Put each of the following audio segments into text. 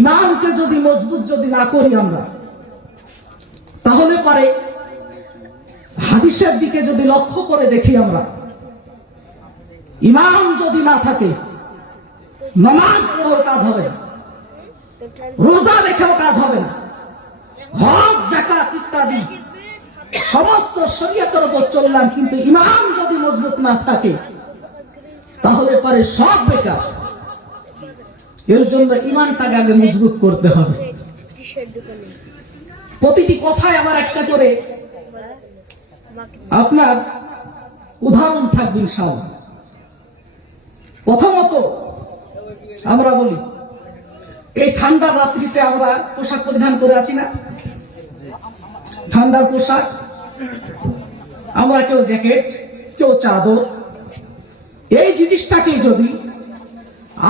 ইমানকে যদি মজবুত যদি না করি আমরা, তাহলে পরে হাদিসের দিকে যদি লক্ষ্য করে দেখি আমরা, ইমান যদি না থাকে নামাজ পড়েও কাজ হবে না, রোজা রেখেও কাজ হবে না, হজ যাকাত ইত্যাদি সমস্ত শরীয়তের উপর চললাম, কিন্তু ইমান যদি মজবুত না থাকে তাহলে পরে সব বেকার। এর জন্য ইমানটাকে আগে মজবুত করতে হবে। প্রতিটি কথায় আমার একটা করে আপনার উদাহরণ থাকবে ইনশাআল্লাহ। প্রথমত আমরা বলি, এই ঠান্ডার রাত্রিতে আমরা পোশাক পরিধান করে আছি না, ঠান্ডার পোশাক, আমরা কেউ জ্যাকেট, কেউ চাদর। এই জিনিসটাকে যদি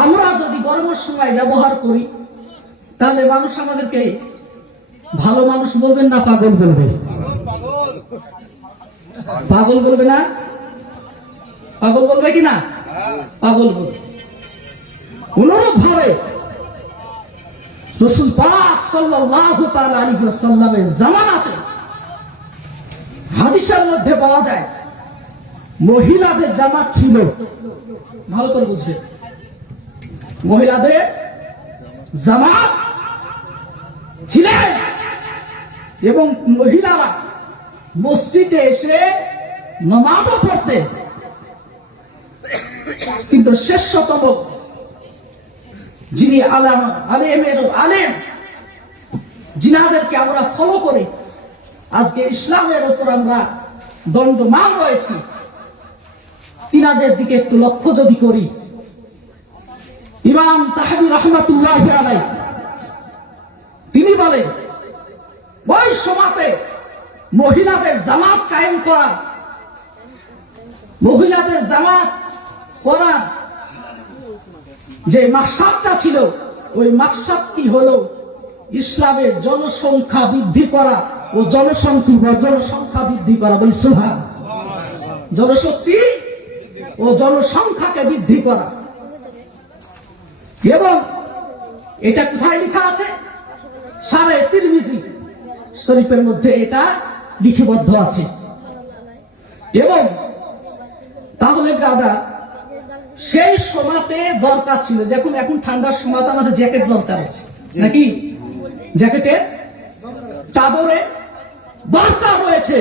আমরা যদি গরমের সময় ব্যবহার করি, তাহলে মানুষ আমাদেরকে ভালো মানুষ বলবেন না পাগল বলবে? পাগল বলবে না? পাগল বলবে কি না? পাগল বলবে। অনুরূপ ভাবে রাসূল পাক সাল্লাল্লাহু তাআলা আলাইহি ওয়াসাল্লামের জামানাতে হাদিসের মধ্যে পাওয়া যায় মহিলাদের জামাত ছিল। ভালো করে বুঝবেন, মহিলাদের জামাত ছিলেন এবং মহিলারা মসজিদে এসে নামাজও পড়তেন। কিন্তু শ্রেষ্ঠতম যিনি আলেমের আলেম, যিনাদেরকে আমরা ফলো করি, আজকে ইসলামের উপর আমরা দণ্ডমান রয়েছি, তিনাদের দিকে একটু লক্ষ্য যদি করি, ইমাম তাহাবী রাহমাতুল্লাহি আলাইহি তিনি বলেন, ওই সময়তে মহিলাদের জামাত কায়েম করা, মহিলাদের জামাত করা যে মাকসাদটা ছিল, ওই মাকসাদটি হলো ইসলামের জনসংখ্যা বৃদ্ধি করা ও জনসংখ্যা বৃদ্ধি করা। বলি সুবহান। জনশক্তি ও জনসংখ্যাকে বৃদ্ধি করা। এবং এটা কোথায় লেখা আছে? সারে তিরমিজি শরীফের মধ্যে এটা লিপিবদ্ধ আছে। এবং তাহলে ব্রাদার, সেই সময়তে দরকার ছিল, যখন এখন ঠান্ডার সময়তে আমাদের জ্যাকেট দরকার আছে নাকি? জ্যাকেটের চাদরে দরকার রয়েছে,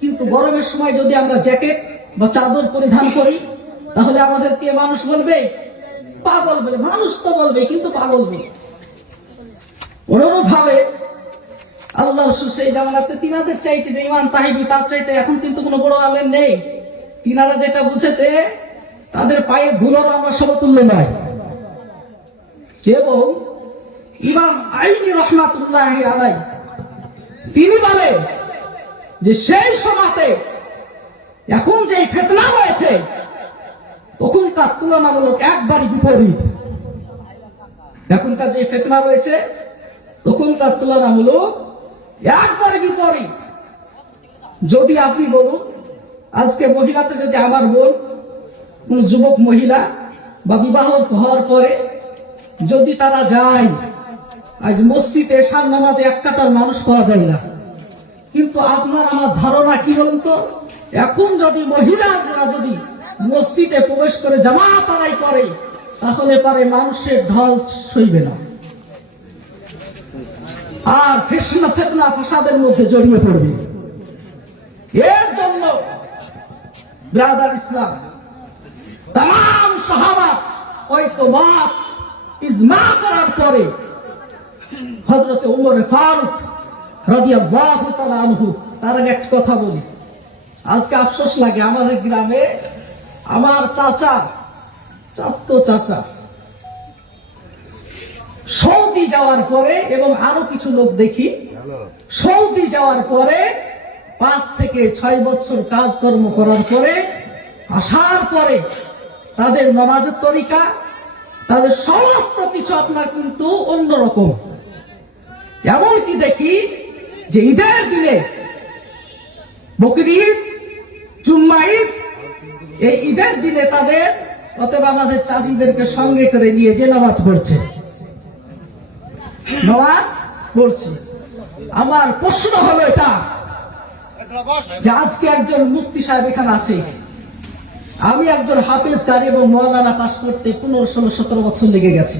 কিন্তু গরমের সময় যদি আমরা জ্যাকেট বা চাদর পরিধান করি, তাহলে আমাদেরকে মানুষ বলবে পাগল বলে। মানুষ তো বলবে, কিন্তু পাগল বলবে। অনুরূপ ভাবে আল্লাহ রাসূল সেই জামানাতে তিনাদের চাইছে যে ইমাম তাহিবি, তার চাইতে এখন কিন্তু কোনো বড় আলেম নেই। তিনারা যেটা বুঝেছে, তাদের পায়ে ধুলোর আমরা সমতুল্য নয়। এবং ইমাম আইনি রহমাতুল্লাহি আলাইহি তিনি বলেন যে সেই সময়তে এখন যে ফিতনা রয়েছে, তখনকার তুলনামূলক একবারই বিপরীত। এখনকার যে ফিতনা রয়েছে, তখনকার তুলনামূলক একবারই বিপরীত। যদি আপনি বলুন, আজকে মহিলাতে যদি আমার বোন, কোন যুবক মহিলা বা বিবাহ হওয়ার পরে যদি তারা যায়, আজ মসজিদে এশার নামাজে এক কাতার মানুষ পাওয়া যায় না। কিন্তু আপনার আমার ধারণা কি বলুন তো, এখন যদি মহিলারা যদি মসজিদে প্রবেশ করে জামাত আদায় করে, তাহলে পারে মানুষের ঢল সইবে না, আর ফিতনা ফাসাদের মধ্যে জড়িয়ে পড়বে। এর জন্য ব্রাদার ইসলাম তাম সাহাবা ঐক্যমত ইজমা করার পরে হযরত উমর ফারুক রাদিয়াল্লাহু তাআলা আনহু, তার আগে একটা কথা বলি। আজকে আফসোস লাগে, আমাদের গ্রামে আমার চাচা সৌদি যাওয়ার পরে, এবং আরো কিছু লোক দেখি সৌদি যাওয়ার পরে 5 থেকে 6 বছর কাজকর্ম করার পরে আসার পরে তাদের নামাজের তরিকা, তাদের সমস্ত কিছু আপনার কিন্তু অন্যরকম। এমনকি দেখি যে ঈদের দিনে, বকরি ঈদ, জুম্মা ঈদ, এই ঈদের দিনে তাদের অথবা আমাদের চাচিদেরকে সঙ্গে করে নিয়ে যে নামাজ পড়ছে, নামাজ পড়ছি। আমার প্রশ্ন হলো এটা যে আজকে একজন মুফতি সাহেব এখানে আছে, আমি একজন হাফেজ কারি এবং মওলানা পাস করতে 15, 16, 17 বছর লেগে গেছে।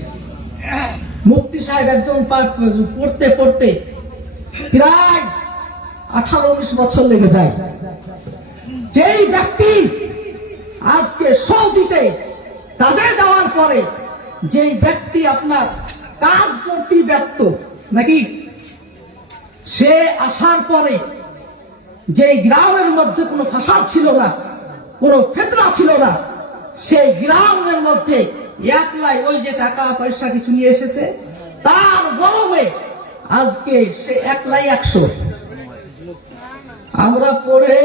মুফতি সাহেব একজন পড়তে পড়তে প্রায় 18, 19 বছর লেগে যায়। যেই ব্যক্তি আজকে সৌদিতে কাজে যাওয়ার পরে, যেই ব্যক্তি আপনার কাজ করতে ব্যস্ত নাকি, সে আসার পরে যে গ্রামের মধ্যে কোনো ফাসাদ ছিল না, কোনো ফিতনা ছিল না, সেই গ্রামের মধ্যে একলাই ওই যে টাকা পয়সা কিছু নিয়ে এসেছে, তার গরমে আজকে সে একলাই 100। আমরা পড়ে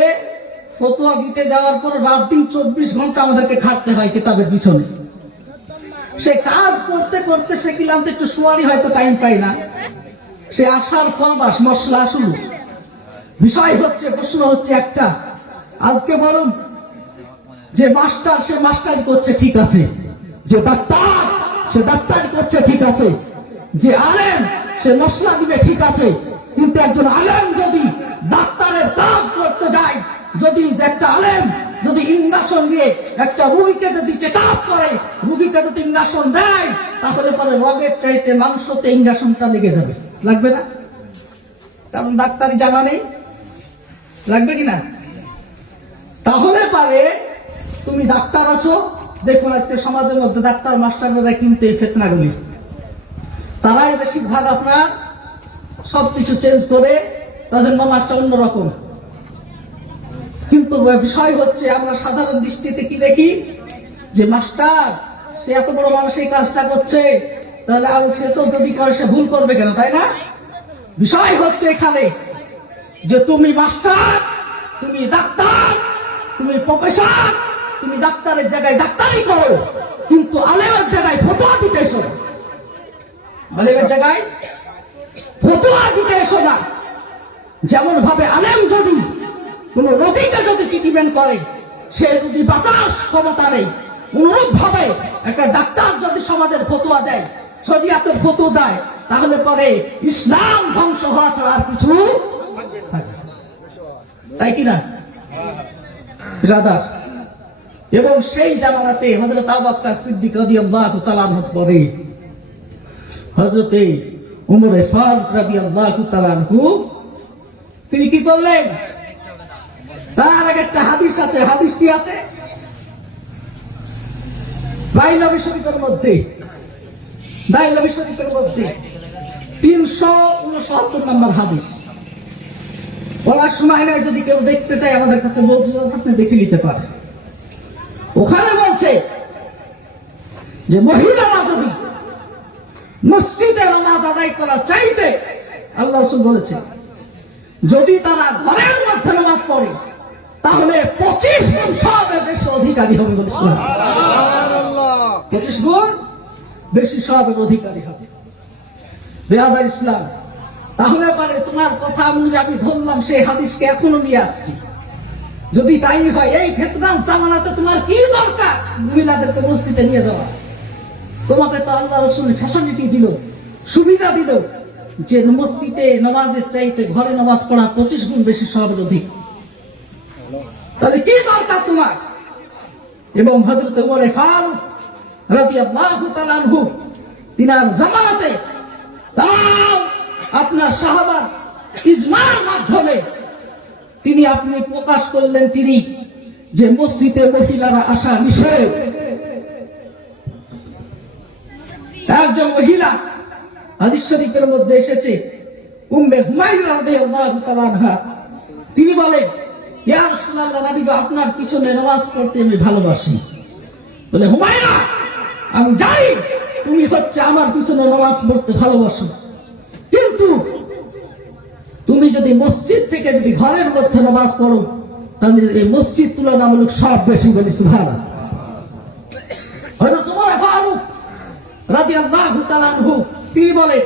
ফতোয়া দিতে যাওয়ার পর রাত দিন 24 ঘন্টা আমাদেরকে খাটতে হয় কিতাবের পিছনে। সে কাজ করতে করতে সে কিলাম একটু শোয়ারই হয়তো টাইম পাই না, সে আসার ফলবাস মশলা শুরু। বিষয় হচ্ছে, প্রশ্ন হচ্ছে একটা, আজকে বলুন যে মাস্টার সে মাস্টারি করছে ঠিক আছে, যে ডাক্তার সে ডাক্তারি করছে ঠিক আছে, যে আলেম সে মশলা দিবে ঠিক আছে, কিন্তু একজন আলেম যদি ডাক্তারের কাজ করতে যায়, যদি একটা আলেম যদি ইঞ্জেকশন দিয়ে একটা রোগীকে যদি চেক আপ করে, রোগীকে যদি ইঞ্জেকশন দেয়, তাহলে পরে রোগের চাইতে মাংসতে ইঞ্জেকশনটা লেগে যাবে, লাগবে না? কারণ ডাক্তারি জানা নেই, লাগবে কিনা? তাহলে পারে তুমি ডাক্তার আছো, দেখুন আজকে সমাজের মধ্যে ডাক্তার মাস্টাররা কিন্তু এই ফিতনাগুলি, তারাই বেশিরভাগ আপনার সবকিছু চেঞ্জ করে, তাদের নামাজটা অন্যরকম। কিন্তু বিষয় হচ্ছে আমরা সাধারণ দৃষ্টিতে কি দেখি, যে মাস্টার সে এত বড় মানুষ এই কাজটা করছে, তাহলে সে তো যদি করে সে ভুল করবে কেন, তাই না? বিষয় হচ্ছে এখানে যে তুমি মাস্টার, তুমি ডাক্তার, তুমি প্রফেসর, তুমি ডাক্তারের জায়গায় ডাক্তারি করো, কিন্তু আলেমের জায়গায় ফতোয়া দিতে এসো, আলেমের জায়গায় ফতোয়া দিতে এসো না। যেমন ভাবে আলেম যদি কোন রোগীকে যদি ট্রিটমেন্ট করে, সে যদি বাঁচার ক্ষমতা নেই, অনুরূপ ভাবে একটা ডাক্তার যদি সমাজের ফতোয়া দেয়, শরিয়াতের ফতোয়া দেয়, তাহলে পরে ইসলাম ধ্বংস হওয়া ছাড়া আর কিছু থাকে, তাই কিনা ব্রাদার? এবং সেই জামানাতে হযরত আবু বকর সিদ্দিক রাদিয়াল্লাহু তাআলা আনহু পরে হযরত উমর ফারুক রাদিয়াল্লাহু তাআলা আনহু তিনি কি করলেন? তার আগে একটা হাদিস আছে, হাদিসটি আছে বাইলাবি শরীফের মধ্যে, বাইলাবি শরীফের মধ্যে 369 নম্বর হাদিস। বলার সময় নাই, যদি কেউ দেখতে চায় আমাদের কাছে মওজুদ আছে, আপনি দেখে নিতে পারেন। ওখানে বলছে যে মহিলারা যদি মসজিদে নামাজ আদায় করা চাইতে, আল্লাহ রাসূল বলেছে যদি তারা ঘরের মধ্যে নামাজ পড়ে, তাহলে 25 গুণ সওয়াবের বেশি অধিকারী হবে বলে সুবহানাল্লাহ। 25 গুণ বেশি সওয়াবের অধিকারী হবে। বিরাদার ইসলাম, তাহলে পারে তোমার কথা অনুযায়ী আমি ধরলাম সেই হাদিসকে এখনো নিয়ে আসছি। যদি তাই হয়, এই ফিতনার জামানাতে তোমার কি দরকার মহিলাদেরকে মসজিদে নিয়ে যাওয়া? তোমাকে তো আল্লাহ রাসূল ফ্যাসিলিটি দিল, সুবিধা দিল, যে মসজিদে নামাজের চাইতে ঘরে নামাজ পড়া 25 গুণ বেশি সওয়াবের অধিক। তাহলে কি দরকার তোমার? এবং হযরত উমর ফারুক রাদিয়াল্লাহু তাআলা আনহু তিনার জামানাতে তাম আপনার সাহাবার ইজমার মাধ্যমে তিনি আপনি প্রকাশ করলেন তিনি যে মসজিদে মহিলারা আসা নিষেধ। একজন মহিলা হাদিস শরীফের মধ্যে এসেছে, উম্মে হুমায়রা রাদিয়াল্লাহু তাআলা আনহা, তিনি বলেন, ইয়া রাসূলুল্লাহ, নবী গো, আপনার পিছনে নামাজ পড়তে আমি ভালোবাসি। বলে, হুমায়রা, আমি জানি তুমি হচ্ছে আমার পিছনে নামাজ পড়তে ভালোবাসো, কিন্তু তুমি যদি মসজিদ থেকে যদি ঘরের মধ্যে নামাজ পড়ো, তাহলে এই মসজিদ তুলনামূলক সব বেশি। বলি সুবহানাল্লাহ। হযরত উমর ফারুক রাদিয়াল্লাহু তাআলা আনহু তিনি বলেন,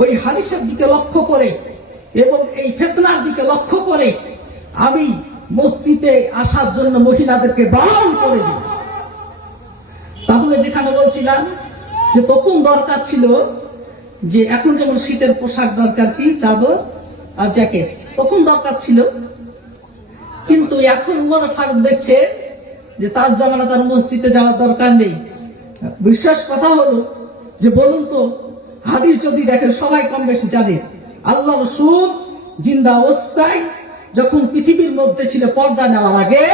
ওই হাদিসের দিকে লক্ষ্য করে এবং এই ফিতনার দিকে লক্ষ্য করে আমি মসজিদে আসার জন্য মহিলাদেরকে বারণ করে দিই। তাহলে যেখানে বলছিলাম যে তখন দরকার ছিল যে এখন যেমন শীতের পোশাক দরকার কি চাদর আর জ্যাকেট, তখন দরকার ছিল, কিন্তু এখন উমর ফারুক দেখছে যে তার জামানা তার মসজিদে যাওয়ার দরকার নেই। বিশেষ কথা হলো যে বলুন তো, হাদিস যদি দেখেন সবাই কম বেশি জানে, আল্লাহ রাসূল জিন্দা অবস্থায় যখন পৃথিবীর মধ্যে ছিল পর্দা নেওয়ার আগে,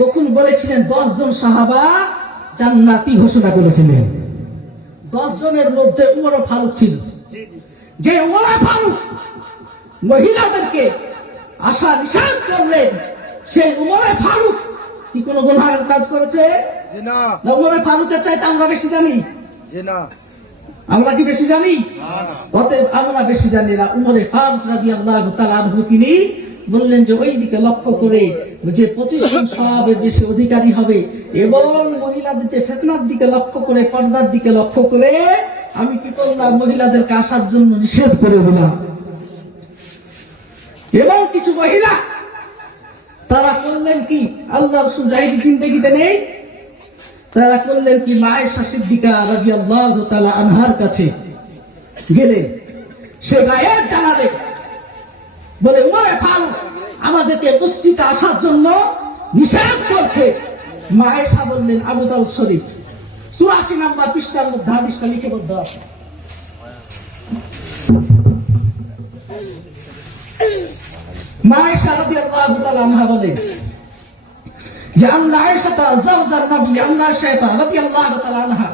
তখন বলেছিলেন 10 জন সাহাবা জান্নাতি ঘোষণা করেছিলেন। 10 জনের মধ্যে উমর ফারুক ছিল। যে উমর ফারুক মহিলাদেরকে আশা নিষেধ করলেন, সেই উমর ফারুক কি কোনো গুনাহের কাজ করেছে? না। উমর ফারুকের চাইতে আমরা বেশি জানি? না। আমরা কি বেশি জানি? অতএব আমরা বেশি জানি না। উমর ফারুক রাদিয়াল্লাহু তাআলা আনহু তিনি বললেন যে ওই দিকে লক্ষ্য করে যে 25 জন সওয়াবের বেশি অধিকারী হবে, এবং মহিলাদের যে ফিতনার দিকে লক্ষ্য করে, পর্দার দিকে লক্ষ্য করে আমি কি করলাম, মহিলাদেরকে আসার জন্য নিষেধ করে দিলাম। এবং কিছু মহিলা তারা করলেন কি, আল্লাহ রাসূল জাহিলি জিন্দেগিতে নেই, তারা করলেন কি, মা আয়েশা সিদ্দিকা রাদিয়াল্লাহু তাআলা আনহার কাছে গেলেন, সে গায়ে জানালে, বলে উমর ফারুক আমাদেরকে মসজিদে আসার জন্য নিষেধ করছে। মা আয়েশা বললেন, আবু দাউদ শরীফ 84 নম্বর পৃষ্ঠার মধ্যে হাদিসটা লিপিবদ্ধ আছে। মা আয়েশা রাদিয়াল্লাহু তাআলা আনহা বলেন যে আন্না আয়েশা জাওজান নবী, আন্না আয়েশা রাদিয়াল্লাহু তাআলা আনহা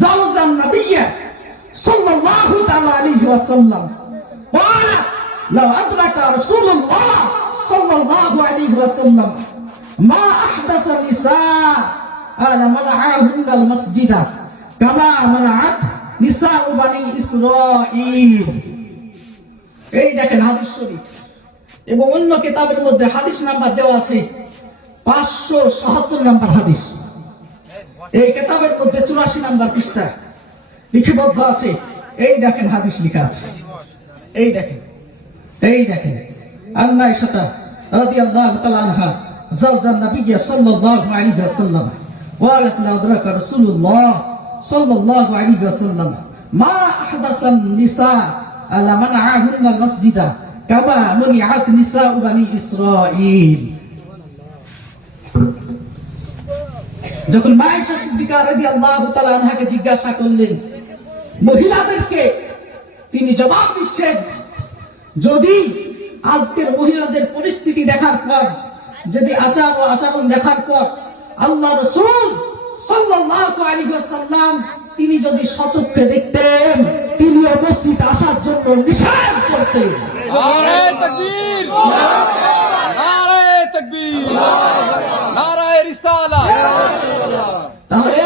জাওজান নবী সাল্লাল্লাহু তাআলা আলাইহি ওয়াসাল্লাম قالت لو أدرك رسول الله صلى الله عليه وسلم ما أحدث النساء لمنعهن المسجد كما منعت نساء بني إسرائيل। এই দেখেন হাদিস শরীফ, এবং অন্য কিতাবের মধ্যে হাদিস নাম্বার দেওয়া আছে 577 নাম্বার হাদিস। এই কিতাবের মধ্যে 84 নাম্বার পৃষ্ঠা লিপিবদ্ধ আছে। এই দেখেন হাদিস লেখা আছে, এই দেখেন, এই দেখেন আন্না আয়েশা রাদিয়াল্লাহু তাআলা আনহা জাওজান নবী সাল্লাল্লাহু আলাইহি ওয়াসাল্লাম قالت لا أدرك رسول الله صلى الله عليه وسلم ما أحدث النساء لمنعهن المسجد كما منعت نساء بني إسرائيل। যখন মা আয়েশা সিদ্দিকা রাদিয়াল্লাহু তাআলা আনহাকে জিজ্ঞাসা করলেন মহিলাদেরকে, তিনি জবাব দিচ্ছেন, যদি আজকের মহিলাদের পরিস্থিতি দেখার পর, যদি আচার ও আচরণ দেখার পর আল্লাহ রাসূল সাল্লাল্লাহু আলাইহি ওয়াসাল্লাম তিনি যদি সচক্ষে দেখতেন, তিনি মসজিদে আসার জন্য নিষেধ করতেন। নারায়ে তাকবীর, নারায়ে তাকবীর, নারায়ে রিসালাত। তাহলে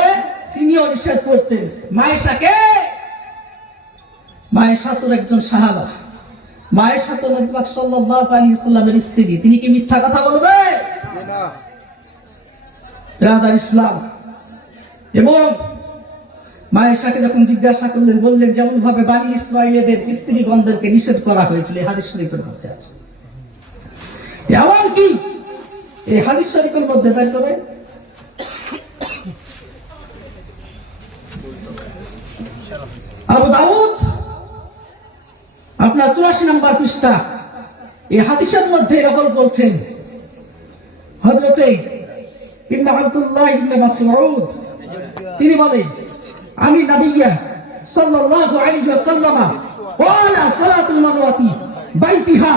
তিনিও নিষেধ করতেন। মা আয়েশাকে, মা আয়েশা তো একজন সাহাবা, মা আয়েশা তো নবী পাক সাল্লাল্লাহু আলাইহি ওয়াসাল্লামের স্ত্রী, তিনি কি মিথ্যা কথা বলবে? না। রাদার ইসলাম। এবং মা আয়েশাকে যখন জিজ্ঞাসা করলেন, বললেন যেমন ভাবে বানি ইসরাঈলের স্ত্রীগণদেরকে নিষেধ করা হয়েছিল, এই হাদিস শরীফের মধ্যে আছে। এমন কি এই হাদিস শরীফের মধ্যে বের করে আবু দাউদ আপনার 84 নম্বর পৃষ্ঠা, এই হাদিসের মধ্যে নকল করছেন হযরতে ইবনে আব্দুল্লাহ ইবনে মাসউদ, তিনি বলেন আমি নবিয়্যা সাল্লাল্লাহু আলাইহি ওয়াসাল্লাম ওয়ালা সালাতুল মারওয়াতি বাইতিহা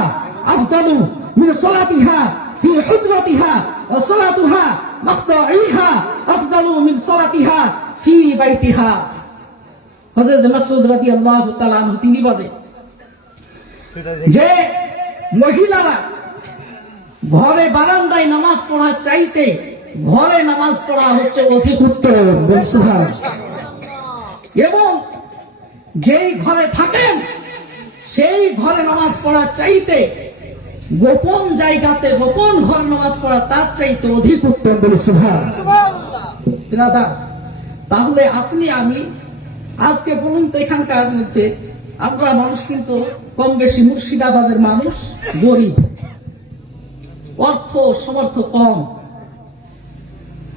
আফদালু মিন সালাতিহা ফি হুজরাতিহা ওয়া সালাতুহা মাকতাইহা আফদালু মিন সালাতিহা ফি বাইতিহা। হযরত মাসউদ রাদিয়াল্লাহু তাআলা আনহু তিনি বলেন যে মহিলারা ঘরে বারান্দায় নামাজ পড়ার চাইতে ঘরে নামাজ পড়া হচ্ছে অধিক উত্তম। এবং যেই ঘরে থাকেন সেই ঘরে নামাজ পড়ার চাইতে গোপন জায়গাতে গোপন ঘরে নামাজ পড়া তার চাইতে অধিক উত্তম। বলে সুবহানাল্লাহ। তাহলে আপনি আমি আজকে বলুন তো, এখানকার মধ্যে আমরা মানুষ কিন্তু কম বেশি মুর্শিদাবাদের মানুষ গরিব, অর্থ সমর্থ কম।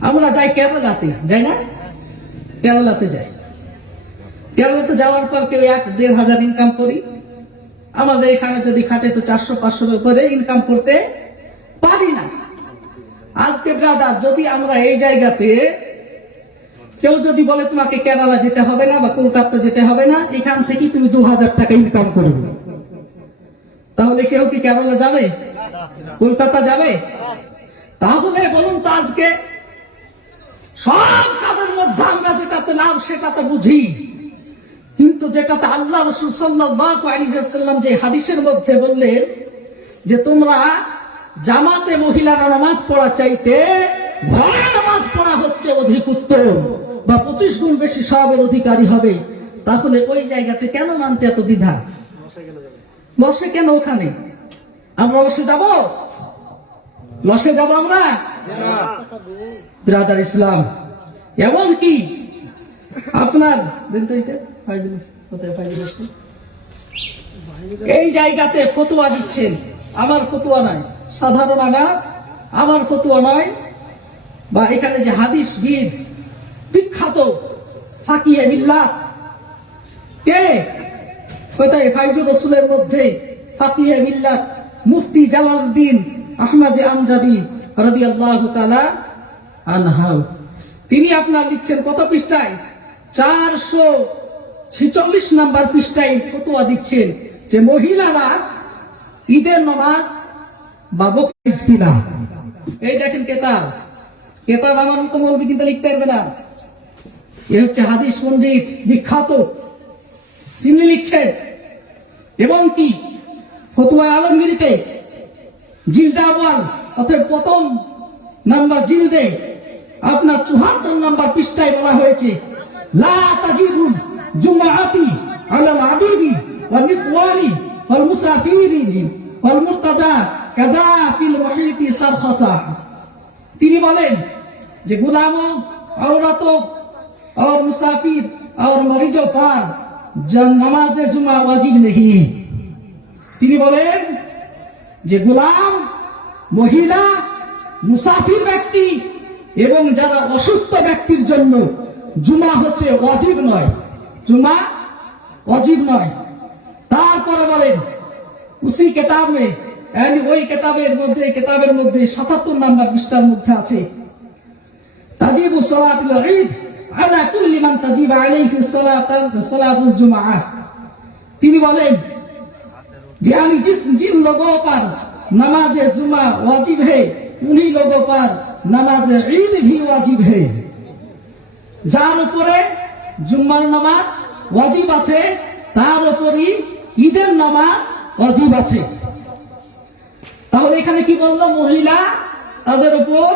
আমরা যাই কেরালাতে, যাই না? কেরালাতে যাই, কেরলাতে যাওয়ার পর কেউ 1-1.5 হাজার ইনকাম করি, আমাদের এখানে যদি খাটে তো 400-500 উপরে ইনকাম করতে পারি না। আজকে ব্রাদার, যদি আমরা এই জায়গাতে কেউ যদি বলে তোমাকে কেরালা যেতে হবে না বা কলকাতা যেতে হবে না, এখান থেকে তুমি 2000 টাকা ইনকাম করবে, তাহলে কেউ কি কেরালা যাবে, কলকাতা যাবে? তাহলে বলুন তো, আজকে সব কাজের মধ্যে আমরা যেটাতে লাভ সেটাতে বুঝি, কিন্তু যেটাতে আল্লাহ রাসূল সাল্লাল্লাহু আলাইহি ওয়াসাল্লাম যে হাদিসের মধ্যে বললেন যে তোমরা জামাতে মহিলারা নামাজ পড়া চাইতে ঘরে নামাজ পড়া হচ্ছে অধিক উত্তম বা 25 গুণ বেশি সওয়াবের অধিকারী হবে, তাহলে ওই জায়গাতে কেন মানতে এত দ্বিধা? লসে কেন ওখানে? আমরা লসে যাব? লসে যাব আমরা? ব্রাদার ইসলাম, এমন কি আপনার এই জায়গাতে ফতোয়া দিচ্ছেন, আমার ফতোয়া নয়, সাধারণ আমার ফতোয়া নয়, বা এখানে যে হাদিস বিদ বিখ্যাত ফাকিয়ে মিল্লাত কে, কোথায় ফাইজুর রাসূলের মধ্যে ফাকিয়ে মিল্লাত মুফতি জালালউদ্দিন আহমদ আমজাদি রাদিয়াল্লাহু তাআলা আনহু, তিনি আপনার লিখছেন কত পৃষ্ঠায়, 446 নাম্বার পৃষ্ঠায় ফতোয়া দিচ্ছেন যে মহিলারা ঈদের নামাজ বা বকরিদ কিনা। এই দেখেন কেতাব আমার মতো মৌলবি কিন্তু লিখতে পারবে না, এ হচ্ছে হাদিস পণ্ডিত বিখ্যাত, তিনি লিখছেন। এবং কি ফতোয়া আলমগীরিতে জিলদে আউয়াল অর্থাৎ প্রথম নাম্বার জিলদে আপনার 74 নাম্বার পৃষ্ঠায় বলা হয়েছে, লা তাজিবুল জুমআতি আলাল আবিদি ওয়ান নিসওয়ানি ওয়াল মুসাফিরিন ওয়াল মুরতাজা কাযা ফিল মুহিতি সারখাসা। তিনি বলেন যে গুলামों, औरतों और मुसाफिर और मरीजों पर नमाज जुमा वाजिब नहीं। তিনি বলেন যে গোলাম, মহিলা, মুসাফির ব্যক্তি এবং যারা অসুস্থ ব্যক্তির জন্য জুমা হচ্ছে ওয়াজিব নয়, জুমা ওয়াজিব নয়। তারপরে বলেন উসি কিতাব মে, यानी ওই কিতাবের মধ্যে 77 নাম্বার পৃষ্ঠার মধ্যে আছে, তাজিবু সালাতুল ঈদ আলা কুল্লি মান তাজিব আলাইহি সালাতুল জুমআ। তিনি বলেন যে यानी जिन लोगों पर नमाज जुमा वाजिब है उन्हीं लोगों पर नमाज ईद भी वाजिब है। যার উপরে জুম্মার নামাজ ওয়াজিব আছে তার উপরই ঈদের নামাজ ওয়াজিব আছে। তাহলে এখানে কি বললো, মহিলা তাদের উপর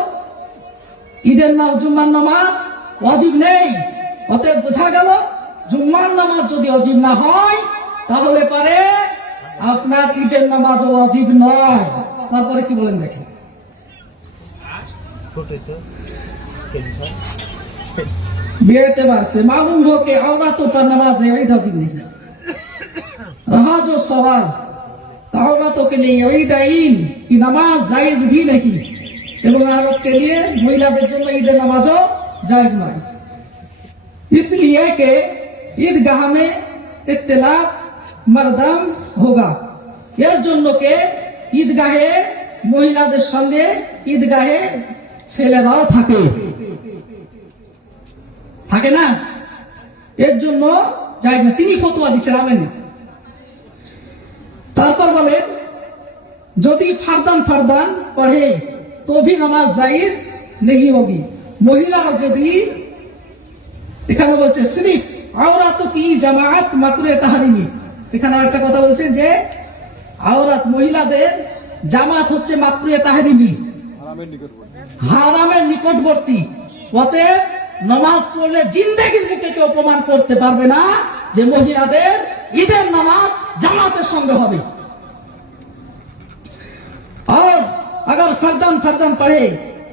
ঈদের জুম্মার নামাজ ওয়াজিব নেই। অতএব বোঝা গেল জুম্মার নামাজ যদি ওয়াজিব না হয় তাহলে পরে আপনার ঈদের নামাজ ওয়াজিব নয়। তারপরে কি বলেন দেখেন, बेएतबार से मालूम हो कि औरतों पर नमाज ईद वाजिब नहीं। रहा जो सवाल, तो औरतों के लिए ईद की नमाज जायज भी नहीं এবং औरत के लिए महिलाদের জন্য ঈদের নামাজও জায়েজ নয়। इसलिए कि ईदगाह में इख्तिलाफ मरदम होगा, এর জন্য কে ঈদগাহে মহিলাদের সঙ্গে ঈদগাহে ছেলেরাও থাকে না, এর জন্য যায় না। তিনি ফতোয়া দিচ্ছেন, আমেন। তারপর বলে যদি ফারদান পড়ে তো भी নামাজ জায়েজ नहीं होगी। মহিলারা যদি, এখানে বলছে সিরিফ আওরাত কি জামাত মাকরুহে তাহরিমি, এখানে একটা কথা বলছেন যে আওরাত মহিলাদের জামাত হচ্ছে মাকরুহে তাহরিমি, হারামের নিকটবর্তী। অতএব নামাজ পড়লে জিন্দেগির বুকে কেউ প্রমাণ করতে পারবে না যে মহিলাদের ঈদের নামাজ জামাতের সঙ্গে হবে। আর अगर फरदान पढ़े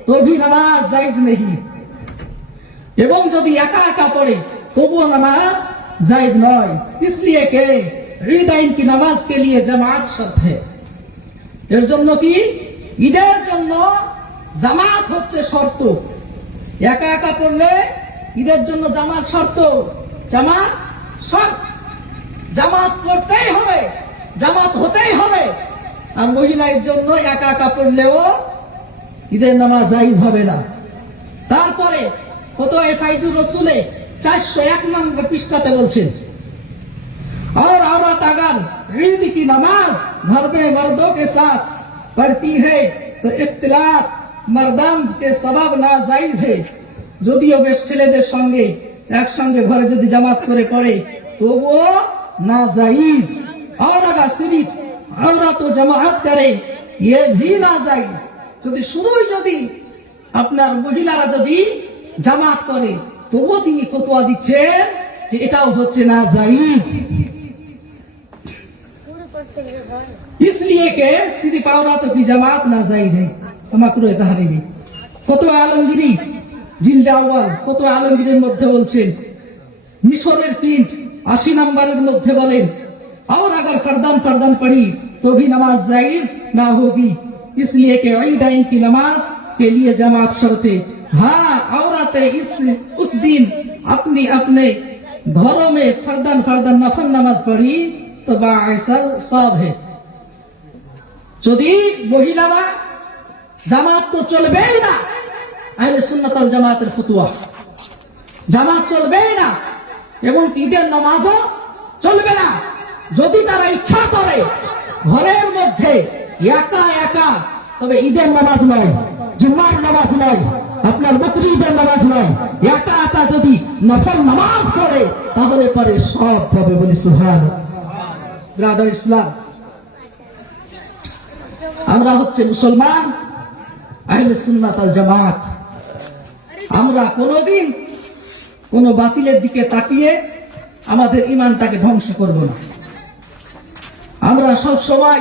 तो भी नमाज जायज नहीं, এবং যদি একা একা পড়ে তবুও নামাজ জায়েজ নয়। इसलिए के ईदाइन की नमाज के लिए जमात शर्त है। এর জন্য কি ঈদের জন্য জামাত হচ্ছে শর্ত। একা একা পড়লে ঈদের জন্য জামাত শর্ত, জামাত শর্ত, জামাত পড়তেই হবে, জামাত হতেই হবে। আর মহিলার জন্য একা একা পড়লেও ঈদের নামাজ জায়েজ হবে না। তারপরে ফতোয়া ফাইজুর রসুলে 401 নম্বর পৃষ্ঠাতে বলছেন, और औरत अगर ईद की नमाज घर में मर्दों के साथ पढ़ती है तो इख्तिलात मर्दाम के सबब नाजायज है। যদিও বেশ ছেলেদের সঙ্গে একসঙ্গে ঘরে যদি জামাত করে পড়ে তবুও নাজায়েজ। और अगर सिर्फ औरत जमात करे ये भी नाजायज। যদি শুধুই যদি আপনার মহিলারা যদি জামাত করে তবুও তিনি ফতোয়া দিচ্ছেন যে এটাও হচ্ছে নাজায়েজ। इसलिए के सिर्फ औरतों की जमात नाजायज है, मकरूह तहरीमी। फतवा आलमगीरी जिल्द अव्वल फतवा आलमगीरेর মধ্যে বলছেন, मिशरेर प्रिंट 80 नंबरेर মধ্যে বলেন, और अगर फर्दन फर्दन पढ़ी तो भी नमाज जायज ना होगी, इसलिए कि ईदैन की नमाज के लिए जमात शर्त है। हाँ, औरतें उस दिन अपनी अपने घरों में फर्दन फर्दन नफल नमाज पढ़ी तो बाइसर सब है। যদি মহিলারা জামাত তো চলবেই না, আহলে সুন্নাত ওয়াল জামাতের ফতোয়া জামাত চলবেই না এবং ঈদের নামাজও চলবে না। যদি তারা ইচ্ছা করে ঘরের মধ্যে একা একা, তবে ঈদের নামাজ নয়, জুমার নামাজ নয়, আপনার বকরি ঈদের নামাজ নয়, একা একা যদি নফল নামাজ পড়ে তাহলে পরে সব হবে। বলি সুবহানাল্লাহ। ব্রাদার ইসলাম, আমরা হচ্ছে মুসলমান আহলে সুন্নাত ওয়াল জামাত। আমরা কোনোদিন কোন বাতিলের দিকে তাকিয়ে আমাদের ঈমানটাকে ধ্বংস করব না। আমরা সব সময়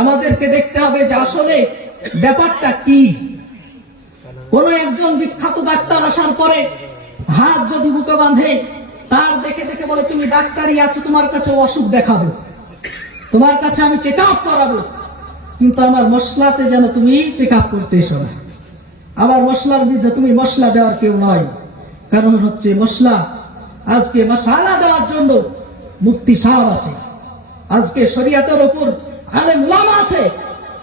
আমাদেরকে দেখতে হবে যে আসলে ব্যাপারটা কি। কোন একজন বিখ্যাত ডাক্তার আসার পরে হাত যদি বুকে বাঁধে, তার দেখে দেখে বলে তুমি ডাক্তারই আছো, তোমার কাছে অসুখ দেখাবো, তোমার কাছে আমি চেক আপ করাবো, কিন্তু আমার মশলাতে যেন তুমি চেক আপ করতে এসো না। আমার মশলার বিরুদ্ধে তুমি মশলা দেওয়ার কেউ নয়। কারণ হচ্ছে মশলা, আজকে মশালা দেওয়ার জন্য মুফতি সাহেব আছে, আজকে শরিয়াতের উপর আলেম উলামা আছে,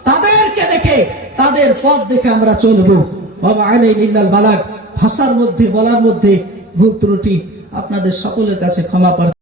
তাদেরকে দেখে তাদের পথ দেখে আমরা চলবো। বাবা আলাইহিল বালাগ, ভাষার মধ্যে বলার মধ্যে ভুল ত্রুটি আপনাদের সকলের কাছে ক্ষমা প্রার্থনা।